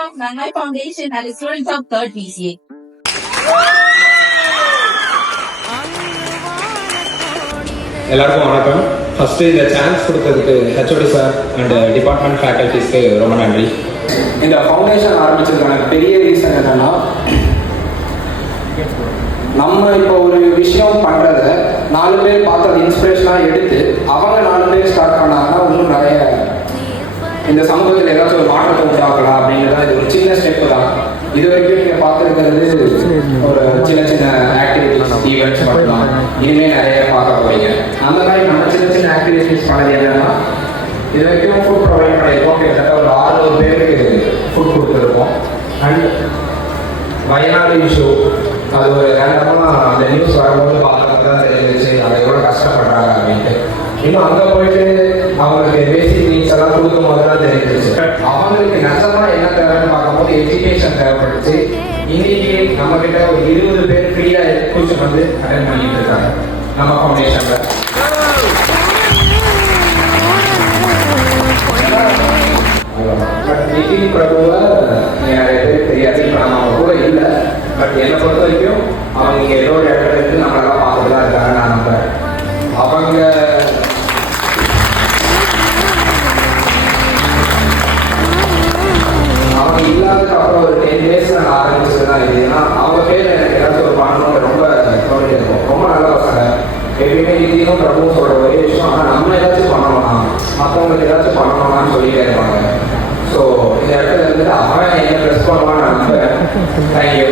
from Nangai Foundation and the students of 3rd PCA. எல்லாருக்கும் வணக்கம். First இந்த chance கொடுத்ததுக்கு ஹெச்ஓடி சார் அண்ட் டிபார்ட்மெண்ட் ஃபேக்கல்டிஸ்க்கு ரொம்ப நன்றி. இந்த ஃபவுண்டேஷன் ஆரம்பிச்சதுக்கான பெரிய ரீசன் என்னன்னா, நம்ம இப்போ ஒரு விஷயம் பண்றத 4 பேர் பார்த்து அது இன்ஸ்பிரேஷனாக எடுத்து அவங்க 4 பேர் ஸ்டார்ட் பண்ணாங்கன்னா இன்னும் நிறைய இந்த சமூகத்தில் ஏதாச்சும் ஒரு மாற்றத்தை உண்டாக்கலாம் அப்படிங்கிறதா இது ஒரு சின்ன ஸ்டெப்பு தான். இது வரைக்கும் நீங்கள் பார்த்துருக்கிறது ஒரு சின்ன சின்ன ஆக்டிவிட்டிஸ், ஈவெண்ட்ஸ் பண்ணலாம். இனிமேல் நிறைய பார்க்க போறீங்க. அந்த மாதிரி நம்ம சின்ன சின்ன ஆக்டிவிட்டிஸ் பண்ணது என்னன்னா, இது வரைக்கும் ஃபுட் ப்ரொவைட் பண்ணியிருக்கோம். கிட்டத்தட்ட ஒரு 600 பேருக்கு ஃபுட் கொடுத்துருக்கோம். அண்ட் வயநாடு இஷ்யூ அது ஒரு ரேண்டமாக அந்த நியூஸ் வரும்போது பார்க்கறது தான் தெரிஞ்சிச்சு அதை எவ்வளோ கஷ்டப்படுறாங்க அப்படின்ட்டு. இன்னும் அங்கே போயிட்டு அவங்களுக்கு பேசிக் நீட்ஸ் எல்லாம் கொடுக்கும் போது தான் தெரிஞ்சிச்சு. அவங்களுக்கு நிஜமாக என்ன தேவைன்னு பார்க்கும்போது எஜுகேஷன் தேவைப்பட்டுச்சு. இன்னைக்கு நம்ம கிட்ட ஒரு 20 பேர் ஃப்ரீயாக எஜுகேஷன் வந்து அட்டென்ட் பண்ணிட்டு இருக்காங்க நம்ம ஃபவுண்டேஷனில். நிதின் பிரபுவை நிறைய பேர் தெரியாது. இப்போ நம்ம அவங்க கூட இல்லை. பட் என்னை பொறுத்த வரைக்கும் அவங்க இங்கே ஏதோ ஒரு இடத்துல இருந்து நம்மளெல்லாம் பார்த்துட்டு தான் இருக்காங்க. நான் நம்புறேன். அவங்க இல்லாததுக்கு அப்புறம் ஒரு 10 days நான் ஆரம்பிச்சது தான் இது. ஏன்னா அவங்க பேர் எனக்கு ஏதாச்சும் ஒரு பண்ணணும்னு ரொம்ப தோணிட்டு இருக்கும். ரொம்ப நல்ல பசங்க. எப்பயுமே நிதியும் பிரபுவும் சொல்கிற ஒரே விஷயம், ஆனால் நம்ம ஏதாச்சும் பண்ணணும்னா மற்றவங்களுக்கு ஏதாச்சும் பண்ணணும்னான்னு சொல்லிட்டே இருப்பாங்க. ஸோ இந்த இடத்துல இருந்துட்டு அவன் என்ன ப்ரெஸ் பண்ணுவான்னு நான் நம்புறேன். தேங்க்யூ.